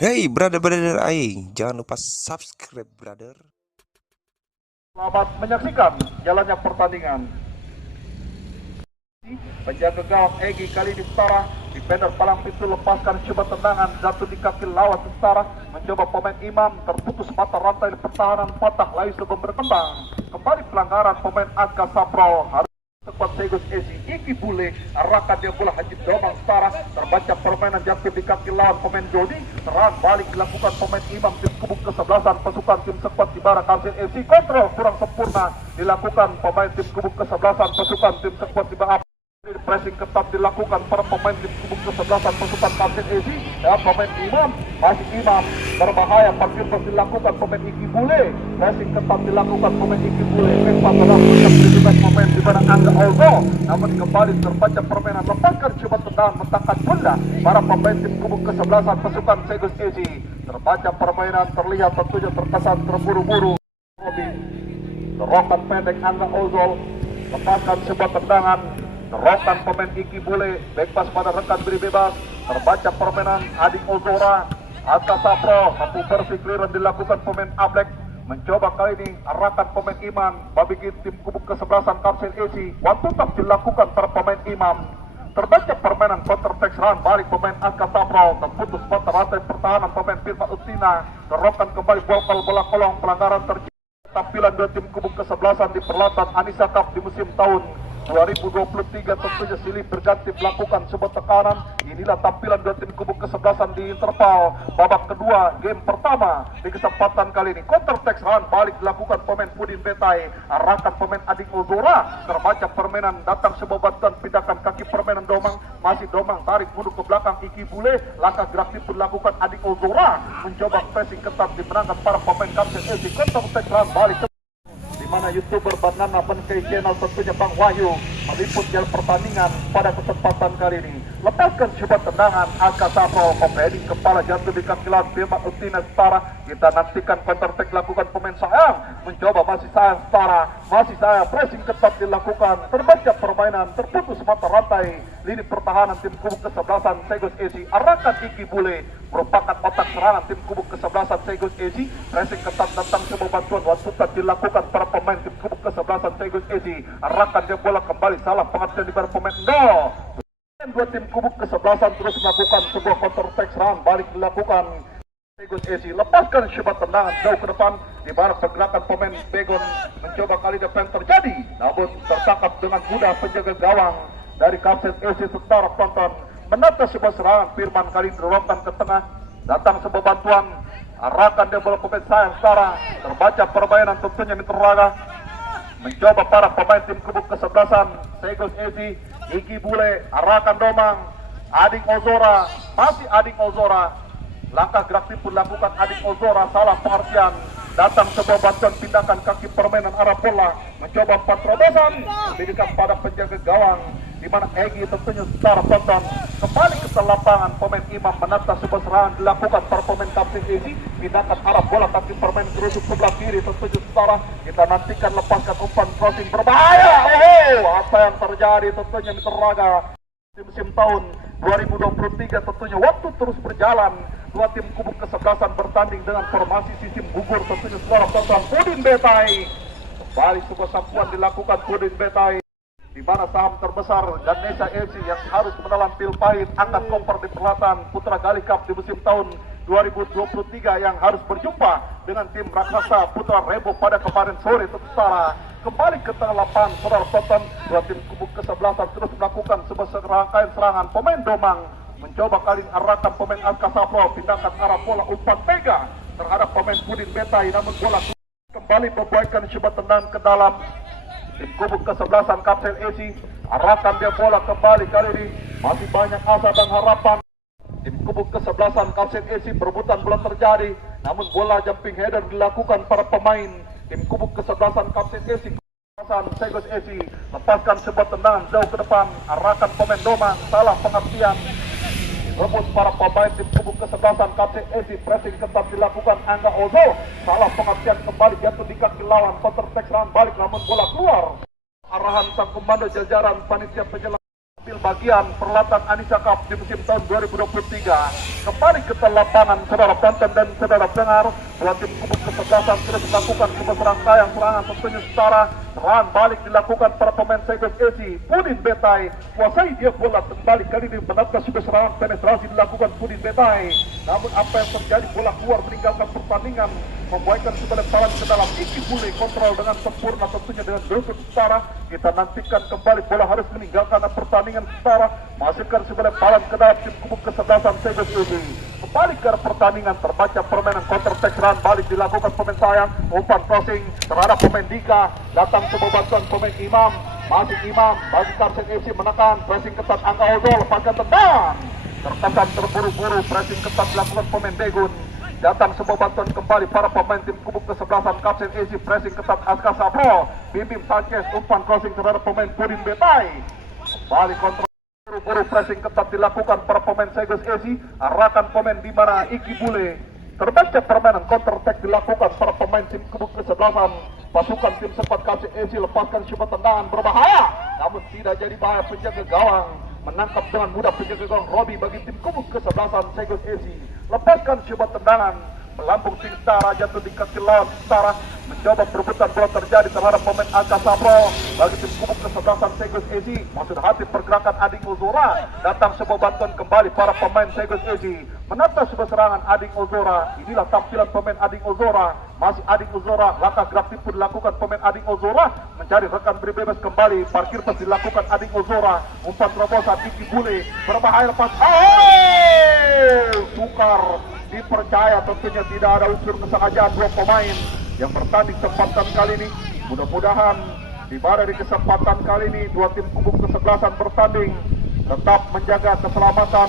Hey brother-brother aing, jangan lupa subscribe brother. Selamat menyaksikan jalannya pertandingan. Penjaga gawang Egy kali ini setara, defender palang pintu lepaskan coba tendangan jatuh di kaki lawan setara, mencoba pemain Imam terputus mata rantai pertahanan patah layu sebelum berkembang. Kembali pelanggaran pemain Angka Sapro harus sekuat Segus Ezi Iki Bule arahkan dia bola Haji Domang setara, terbaca permainan jatuh di kaki lawan pemain Jody, serangan balik dilakukan pemain Imam tim kubuk kesebelasan pasukan tim sekuat di Barak Kalsin FC, kontrol kurang sempurna dilakukan pemain tim kubuk kesebelasan pasukan tim sekuat di Barak. Pressing ketat dilakukan para pemain tim kubuk kesebelasan pasukan Kalsin FC dan pemain Imam masih Imam berbahaya, parkir dilakukan pemain Iki Bule, pressing ketat dilakukan pemain Iki Bule, memang menang pemain di mana Angga Olgo, namun kembali terbaca permainan lepaskan coba tendangan mentakkan bunda para pemain tim kubuk kesebelasan pasukan Segus Ezi, terbaca permainan terlihat tentunya terkesan terburu-buru. Terokan pendek Angga Ozol lepaskan sebuah tendangan, terokan pemain Iki Bule, backpass pada rekan beri bebas, terbaca permainan Adik Ozora, Angka Sapro, mampu bersih clearance dilakukan pemain Ablek, mencoba kali ini arahkan pemain Iman, bagi tim kubuk kesebelasan Kapsen Ezi, waktu tetap dilakukan para pemain Imam, terbaca permainan counter attack serangan balik pemain Angka Sapro, terputus mata rantai pertahanan pemain Firman Utina, terokan kembali bola kolong, pelanggaran terjadi. Tampilan dua tim kubuk kesebelasan di perhelatan Anissa Cup di musim tahun 2023 tentunya silih berganti melakukan sebuah tekanan. Inilah tampilan dua tim kubuk kesebelasan di interval babak kedua game pertama. Di kesempatan kali ini counter attack serangan balik dilakukan pemain Pudin Betai, arahkan pemain Adik Ozora, terbaca permainan datang sebuah bantuan pindahkan kaki permainan Domang, masih Domang tarik mundur ke belakang Iki Bule, langkah gerak pun dilakukan Adik Ozora, mencoba pressing ketat dimenangkan para pemain Kapten LC, counter attack serangan balik di mana YouTuber Banana Penkai Channel tentunya Bang Wahyu meliput jalan pertandingan pada kesempatan kali ini. Lepaskan sebuah tendangan Angka Sapro, heading kepala jatuh di kaki lawan Firman Utina setara. Kita nantikan counter attack dilakukan pemain Sayang, mencoba masih Sayang setara, masih Sayang pressing ketat dilakukan, terbaca permainan terputus mata rantai lini pertahanan tim kubuk kesebelasan Segus Ezi, arahkan Iki Bule merupakan otak serangan tim kubuk kesebelasan Segus Ezi, pressing ketat datang sebuah bantuan wasutan dilakukan para pemain tim kubuk kesebelasan Segus Ezi, arahkan dia bola kembali salah pengertian di barat pemain no. Dua tim kubuk kesebelasan terus melakukan sebuah counter attack serangan balik dilakukan Segus Ezi, lepaskan sebuah tendangan jauh ke depan di barat pergerakan pemain Begon, mencoba kali depan terjadi namun tertangkap dengan mudah penjaga gawang dari Kapten Ezi setara tonton, menata sebuah serangan Firman kali dorongkan ke tengah, datang sebuah bantuan, arahkan dia bola pemain Sayang setara, terbaca permainan tentunya Miteraga, mencoba para pemain tim kubuk kesebelasan Segus Ezi, Iki Bule, arahkan Domang, Adik Ozora, masih Adik Ozora, langkah gerak pun lakukan Adik Ozora, salah pengertian, datang sebuah bantuan pindahkan kaki permainan arah bola, mencoba empat terobosan, diberikan pada penjaga gawang, di mana Egy tentunya setara tonton, kembali ke lapangan pemain Imam menata sebuah serangan dilakukan para pemain Kapten Ezi, pindahkan arah bola kaki permain gerusuk sebelah kiri tentunya setara. Kita nantikan lepaskan umpan crossing berbahaya. Apa yang terjadi tentunya Miteraga di musim tahun 2023 tentunya waktu terus berjalan, dua tim kubuk kesebelasan bertanding dengan formasi sistem gugur tentunya setara tonton. Pudin Betai kembali sebuah sapuan dilakukan Pudin Betai, di mana saham terbesar Ganesha FC yang harus menelan pil pahit angkat kompor di perhelatan Putra Gali Cup di musim tahun 2023 yang harus berjumpa dengan tim raksasa Putra Rebo pada kemarin sore setara. Kembali ke tengah lapangan saudara tonton, dua tim kubuk kesebelasan terus melakukan sebuah serangkaian serangan pemain Domang, mencoba kali arahkan pemain Angka Sapro, pindahkan arah bola umpan mega terhadap pemain Pudin Betai, namun bola kembali membuahkan sebuah tendangan ke dalam. Tim kubuk kesebelasan Kapten Ezi, arahkan dia bola kembali kali ini, masih banyak asa dan harapan. Tim kubuk kesebelasan Kapten Ezi berebutan bola terjadi, namun bola jumping header dilakukan para pemain tim kubuk kesebelasan Kapten Ezi. Segus Ezi lepaskan sebuah tendangan jauh ke depan, arahkan pemain Domang, salah pengertian, rebut para pemain tim kubuk kesebelasan Kapten Ezi, pressing ketat dilakukan Angga Ozo, salah pengertian kembali jatuh di kaki lawan, counter attack serangan balik namun bola keluar. Arahan sang komando jajaran panitia penyelenggara Ambil bagian peralatan Anissa Cup di musim tahun 2023 kembali ke lapangan saudara tonton dan saudara dengar. Dua tim kubuk kesebelasan terus melakukan serangkaian serangan tentunya setara. Serangan balik dilakukan para pemain Tigers AC. Pudin Betai kuasai dia bola kembali kali ini menatap sudah serangan penetrasi dilakukan Pudin Betai. Namun apa yang terjadi, bola keluar meninggalkan pertandingan, membuatkan sebagai talan ke dalam. Iki Bule kontrol dengan sempurna tentunya dengan duduk setara. Kita nantikan kembali bola harus meninggalkan pertandingan setara, menghasilkan sebagai talan ke dalam tim kubuk kesebelasan Tigers AC. Kembali ke pertandingan, terbaca permainan counter attack serangan balik dilakukan pemain sayang, umpan crossing terhadap pemain Dika, datang sebuah bantuan pemain Imam, masih Imam bagi Kapsen FC menekan, pressing ketat Angga Ozo, lepaskan tendang, tertekan terburu-buru, pressing ketat dilakukan pemain Degun, datang sebuah bantuan kembali para pemain tim kubuk kesebelasan Kapsen FC, pressing ketat Aska Sapro, Bim Sanchez, umpan crossing terhadap pemain Pudin Betai, kembali kontrol. Buru-buru pressing ketat dilakukan para pemain Tigers AC, arahkan pemain di mana Iki Bule. Terbaca permainan counter attack dilakukan para pemain tim kubuk kesebelasan. Pasukan tim sempat Kapsen AC lepaskan syuting tendangan berbahaya, namun tidak jadi bahaya. Penjaga gawang menangkap dengan mudah penjaga gawang Robi bagi tim kubuk kesebelasan Tigers AC. Lepaskan syuting tendangan melambung tim setara, jatuh di kaki lawan setara, mencoba perebutan bola terjadi terhadap pemain Angka Sapro bagi tim kubuk kesebelasan Tigers AC. Maksud hati pergerakan Ading Ozora, datang sebuah bantuan kembali para pemain Tigers AC, menata sebuah serangan Ading Ozora. Inilah tampilan pemain Ading Ozora, masih Ading Ozora, langkah gerak pun dilakukan pemain Ading Ozora, mencari rekan bebas kembali, parkir pas dilakukan Ading Ozora, umpan terobosan Iki Bule, berbahaya lepas, Sukar dipercaya tentunya tidak ada unsur kesengajaan dua pemain yang bertanding kesempatan kali ini. Mudah-mudahan di mana di kesempatan kali ini dua tim kubuk kesebelasan bertanding tetap menjaga keselamatan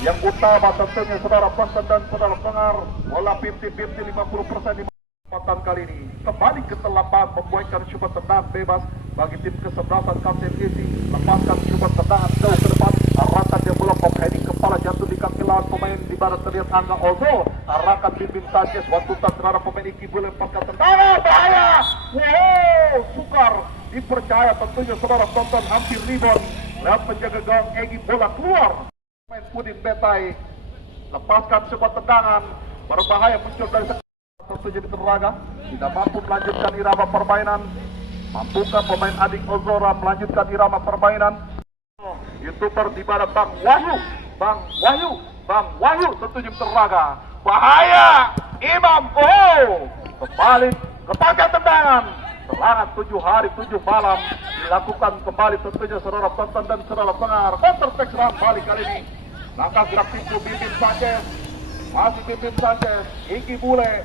yang utama tentunya saudara penonton dan saudara pendengar. Bola 50-50 50% di kesempatan kali ini kembali ke lapangan membuatkan syuting tendangan bebas bagi tim kesebelasan Kapsen AC. Lepaskan syuting tendangan jauh ke depan, arahkan dia bola pop heading kepala jatuh di kaki lawan pemain di barat terlihat Angga Ozo, arahkan Bim Sanchez, wantutan terhadap pemain Iki Bule, lepaskan tendangan bahaya. Wow, Sukar dipercaya tentunya saudara tonton hampir rebound lewat penjaga gawang Egi, bola keluar. Pemain Pudin Betai lepaskan sebuah tendangan berbahaya muncul dari tentunya di Teraga, tidak mampu melanjutkan irama permainan. Mampukah pemain Ading Ozora melanjutkan irama permainan? YouTuber di mana Bang Wahyu tentunya Teraga, bahaya Imam, kembali lepaskan tendangan. Serangan 7 hari 7 malam dilakukan kembali tentunya saudara tonton dan saudara pendengar. Counter attack serangan balik kali ini, langkah gerak pintu Bim Sanchez, masih Bim Sanchez, Iki Bule,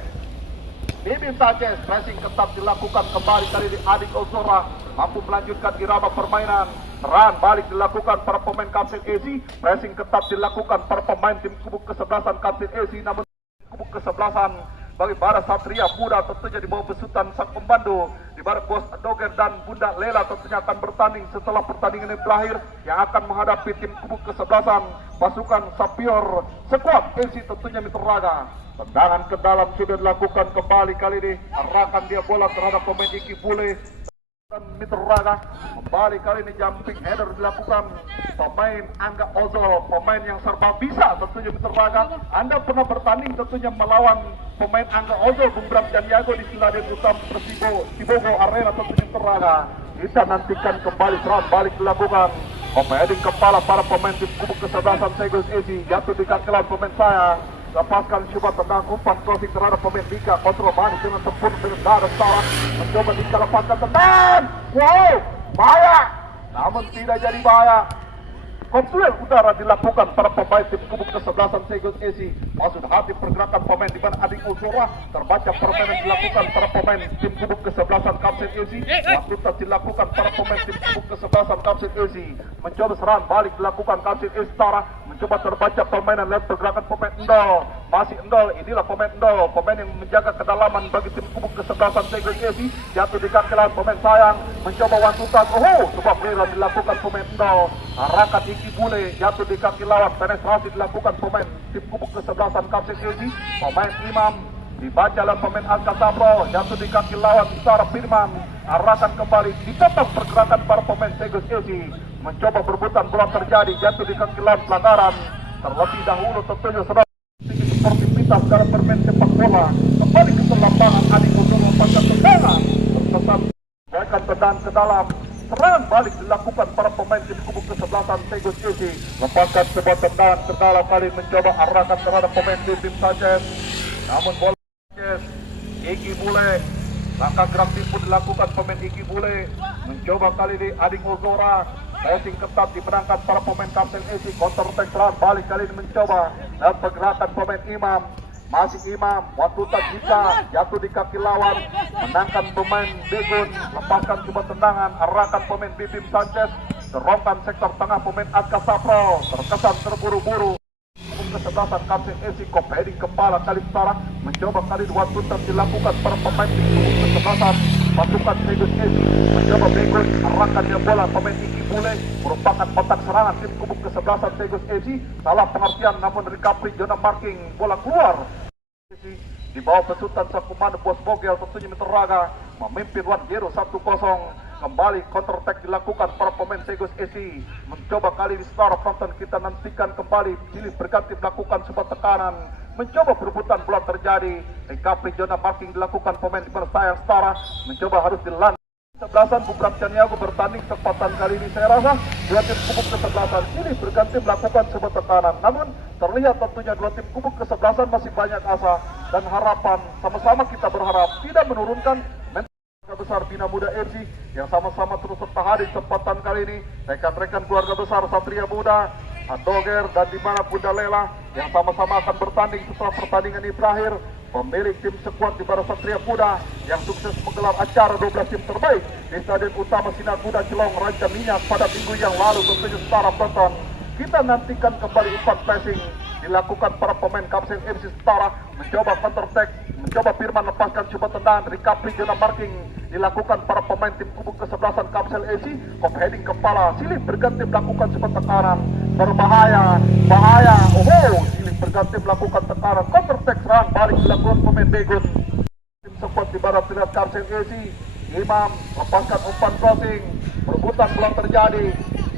Bim Sanchez, pressing ketat dilakukan kembali kali ini Ading Ozora mampu melanjutkan irama permainan. Serangan balik dilakukan para pemain Kapsen AC, pressing ketat dilakukan para pemain tim kubuk kesebelasan Kapsen AC, namun kubuk kesebelasan bagi para Satria Muda tentunya di bawah besutan sang pembantu di barat Bos Doger dan Bunda Lela tentunya akan bertanding setelah pertandingan ini berakhir, yang akan menghadapi tim kubuk kesebelasan pasukan Sapior Squad AC tentunya Mitra Raga. Tendangan ke dalam sudah dilakukan kembali kali ini, arahkan dia bola terhadap pemain Iki Bule dan Mitra Raga. Kembali kali ini jumping header dilakukan pemain Angga Ozo, pemain yang serba bisa tentunya Mitra Raga. Anda pernah bertanding tentunya melawan pemain Angga Ozo, Bung Bram Janiago di Stadion Utama Persibo Cibogo Arena tentunya Mitra Raga. Kita nantikan kembali serangan balik dilakukan. Pemain kepala para pemain tim kubuk kesebelasan Tigers AC, jatuh di kaki lawan pemain sayang. Lepaskan syuting tendang, umpan crossing terhadap pemain Dika, kontrol manis dengan sempurna dengan dada salah, mencoba Dika lepaskan tendang, wow, bahaya, namun tidak jadi bahaya. Kontrol udara dilakukan para pemain tim kubuk kesebelasan Tigers AC. Maksud hati pergerakan pemain di mana Ading Ozora, terbaca permainan dilakukan para pemain tim kubuk kesebelasan Kapsen AC. Waktu tak dilakukan para pemain tim kubuk kesebelasan Kapsen AC. Mencoba serangan balik dilakukan Kapsen AC setara, mencoba terbaca permainan lewat pergerakan pemain Endol. Masih Endol, inilah pemain Endol, pemain yang menjaga kedalaman bagi tim kubuk kesebelasan Tigers AC. Jatuh di kaki lawan pemain sayang, mencoba wantutan, sebuah pelira dilakukan pemain Endol. Arahkan Iki Bule, jatuh di kaki lawan, penetrasi dilakukan pemain tim kubuk kesebelasan Kapsen AC. Pemain Imam dibaca oleh pemain Angka Sapro, jatuh di kaki lawan Sarah Firman, arahkan kembali, dipotong pergerakan para pemain Tigers AC. mencoba berebutan bola terjadi, jatuh di kaki lawan pelanggaran. Terlebih dahulu tentunya saudara sportivitas dalam bermain sepak bola. Kembali ke lapangan, Adi Ozora lepaskan tendangan, tersesat, mereka tendang ke dalam. Serangan balik dilakukan para pemain tim kubu kesebelasan Tegus Isi. Lepaskan sebuah tendangan ke dalam, kali mencoba arahkan terhadap pemain tim Sanchez. Namun bola Sanchez, Iki Bule, langkah gerak tipu dilakukan pemain Iki Bule. Mencoba kali ini Adi Ozora. Passing ketat dimenangkan para pemain Kapten Isi. Counter attack serangan balik kali ini mencoba. Dan pergerakan pemain Imam. Masih Imam, Watuta Jika jatuh di kaki lawan, menangkan pemain Begun, lepaskan coba tendangan, arahkan pemain Bibim Sanchez, dorongkan sektor tengah pemain Adka Sapro, terkesan terburu-buru. Kesebelasan Kapten Esi, kop heading kepala kali setara, mencoba kali dua tuntas dilakukan para pemain di kesebelasan pasukan Tegus Esi, mencoba Begun, arahkannya bola pemain Iki Bule, merupakan otak serangan tim kubu kesebelasan Tegus Esi, salah pengertian namun recovery zona marking, bola keluar. Di bawah pesutan Sakumano Bos Bogel tentunya Mr. Raga memimpin 1-0 1-0. Kembali counter attack dilakukan para pemain Tegus Esi, mencoba kali di setara penonton kita nantikan kembali pilih berganti melakukan sebuah tekanan, mencoba perebutan bola terjadi, recovery zona marking dilakukan pemain di sayang setara, mencoba harus dilanjutkan. Kesebelasan Bubrak Caniago bertanding kesempatan kali ini saya rasa dua tim kubuk kesebelasan ini berganti melakukan sebuah tekanan, namun terlihat tentunya dua tim kubuk kesebelasan masih banyak asa dan harapan. Sama-sama kita berharap tidak menurunkan keluarga besar Bina Muda FC yang sama-sama terus serta hadir kesempatan kali ini, rekan-rekan keluarga besar Satria Muda, Adoger dan dimana Bunda Lela yang sama-sama akan bertanding setelah pertandingan ini berakhir. Pemilik tim sekuat di Barat Satria Muda yang sukses menggelar acara 12 tim terbaik di Stadion Utama Sinar Muda Cilong Ranca Minyak pada minggu yang lalu tentunya setara penonton. Kita nantikan kembali umpan passing dilakukan para pemain Kapten FC setara, mencoba counter attack, mencoba Firman lepaskan coba tendangan, recovery zona marking dilakukan para pemain tim kubu kesebelasan Kapten FC, kop heading kepala, Silih berganti melakukan sebuah tekanan, berbahaya, bahaya, Silih berganti melakukan tekanan, counter attack serang balik dilakukan pemain Begun. Tim sekuat di Barat Sinar Kapten FC, Imam lepaskan umpan crossing, perebutan bola terjadi,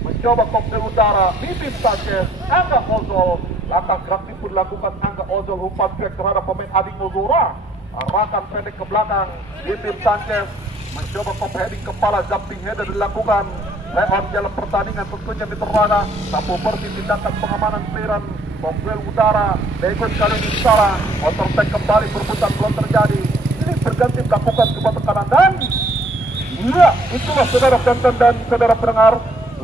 mencoba koktel udara, Bibim Sanchez, Angga Ozol, langkah gerak pun dilakukan Angga Ozol, umpan back terhadap pemain Adi Ozora, arahkan pendek ke belakang, Bibim Sanchez, mencoba pop heading kepala, jumping header dilakukan, Leon dalam pertandingan tentunya diterada, sapu bersih tindakan pengamanan clearan, koktel udara, Begun kali ini setara, counter attack kembali perebutan bola terjadi, ini berganti melakukan sebuah tekanan dan iya, itulah saudara penonton dan saudara pendengar,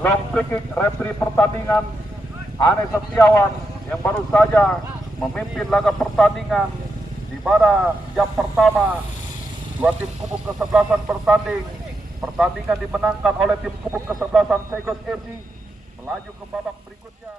long free kick referee pertandingan Ane Setiawan yang baru saja memimpin laga pertandingan di mana jam pertama dua tim kubu kesebelasan bertanding. Pertandingan dimenangkan oleh tim kubu kesebelasan Tegus FC melaju ke babak berikutnya.